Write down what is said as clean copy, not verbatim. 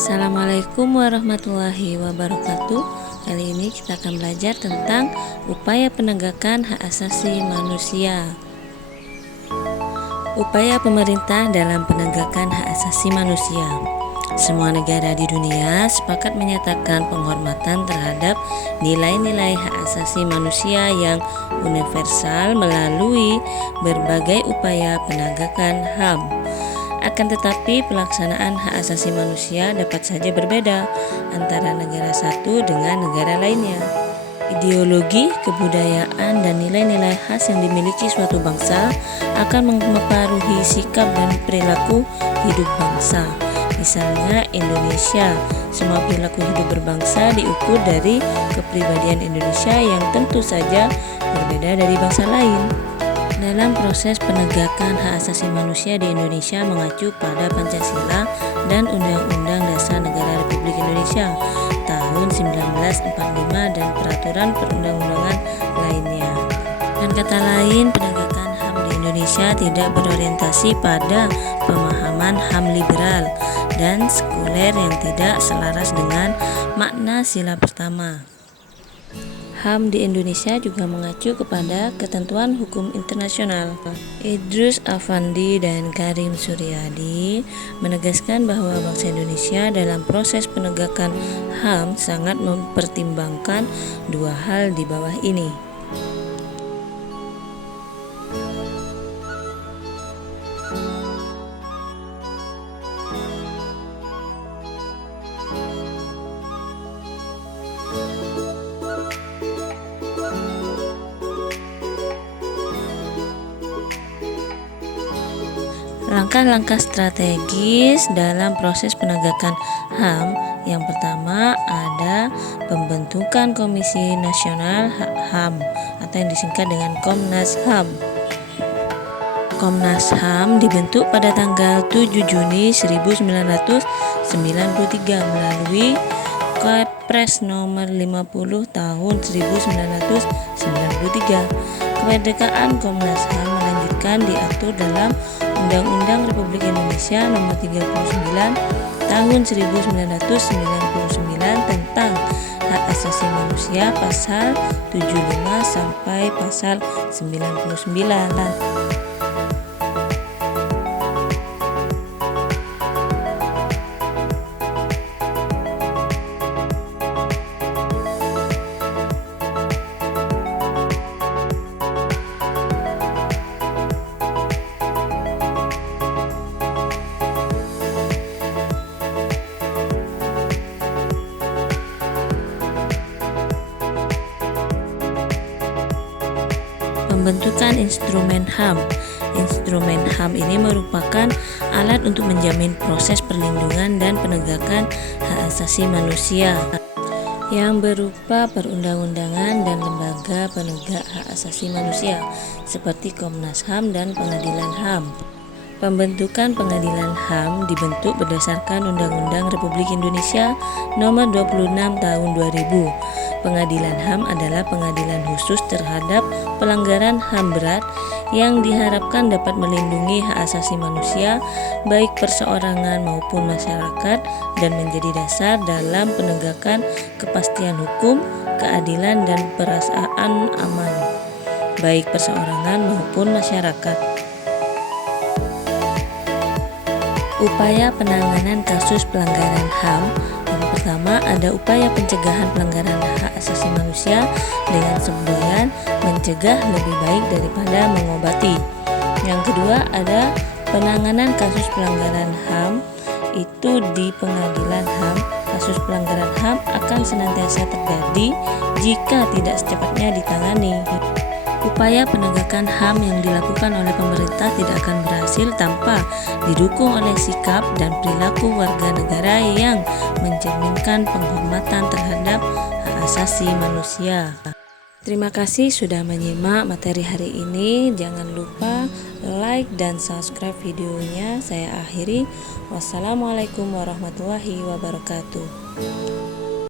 Assalamualaikum warahmatullahi wabarakatuh. Kali ini kita akan belajar tentang upaya penegakan hak asasi manusia. Upaya pemerintah dalam penegakan hak asasi manusia. Semua negara di dunia sepakat menyatakan penghormatan terhadap nilai-nilai hak asasi manusia yang universal melalui berbagai upaya penegakan HAM. Akan tetapi pelaksanaan hak asasi manusia dapat saja berbeda antara negara satu dengan negara lainnya. Ideologi, kebudayaan, dan nilai-nilai khas yang dimiliki suatu bangsa akan mempengaruhi sikap dan perilaku hidup bangsa. Misalnya Indonesia, semua perilaku hidup berbangsa diukur dari kepribadian Indonesia yang tentu saja berbeda dari bangsa lain. Dalam proses penegakan hak asasi manusia di Indonesia mengacu pada Pancasila dan Undang-Undang Dasar Negara Republik Indonesia tahun 1945 dan peraturan perundang-undangan lainnya. Dengan kata lain, penegakan HAM di Indonesia tidak berorientasi pada pemahaman HAM liberal dan sekuler yang tidak selaras dengan makna sila pertama. HAM di Indonesia juga mengacu kepada ketentuan hukum internasional. Idrus Affandi dan Karim Suryadi menegaskan bahwa bangsa Indonesia dalam proses penegakan HAM sangat mempertimbangkan dua hal di bawah ini. Langkah-langkah strategis dalam proses penegakan HAM. Yang pertama ada pembentukan Komisi Nasional HAM atau yang disingkat dengan Komnas HAM. Komnas HAM dibentuk pada tanggal 7 Juni 1993 melalui Kepres nomor 50 tahun 1993. Kemerdekaan Komnas HAM melanjutkan diatur dalam Undang-Undang Republik Indonesia Nomor 39 Tahun 1999 tentang Hak Asasi Manusia pasal 75 sampai pasal 99. Pembentukan instrumen HAM. Instrumen HAM ini merupakan alat untuk menjamin proses perlindungan dan penegakan hak asasi manusia yang berupa perundang-undangan dan lembaga penegak hak asasi manusia seperti Komnas HAM dan Pengadilan HAM. Pembentukan Pengadilan HAM dibentuk berdasarkan Undang-Undang Republik Indonesia Nomor 26 Tahun 2000. Pengadilan HAM adalah pengadilan khusus terhadap pelanggaran HAM berat yang diharapkan dapat melindungi hak asasi manusia baik perseorangan maupun masyarakat dan menjadi dasar dalam penegakan kepastian hukum, keadilan dan perasaan aman baik perseorangan maupun masyarakat. Upaya penanganan kasus pelanggaran HAM. Yang pertama ada upaya pencegahan pelanggaran hak asasi manusia dengan semboyan mencegah lebih baik daripada mengobati. Yang kedua ada penanganan kasus pelanggaran HAM itu di pengadilan HAM. Kasus pelanggaran HAM akan senantiasa terjadi jika tidak secepatnya ditangani. Upaya penegakan HAM yang dilakukan oleh pemerintah tidak akan berhasil tanpa didukung oleh sikap dan perilaku warga negara yang mencerminkan penghormatan terhadap hak asasi manusia. Terima kasih sudah menyimak materi hari ini. Jangan lupa like dan subscribe videonya. Saya akhiri. Wassalamualaikum warahmatullahi wabarakatuh.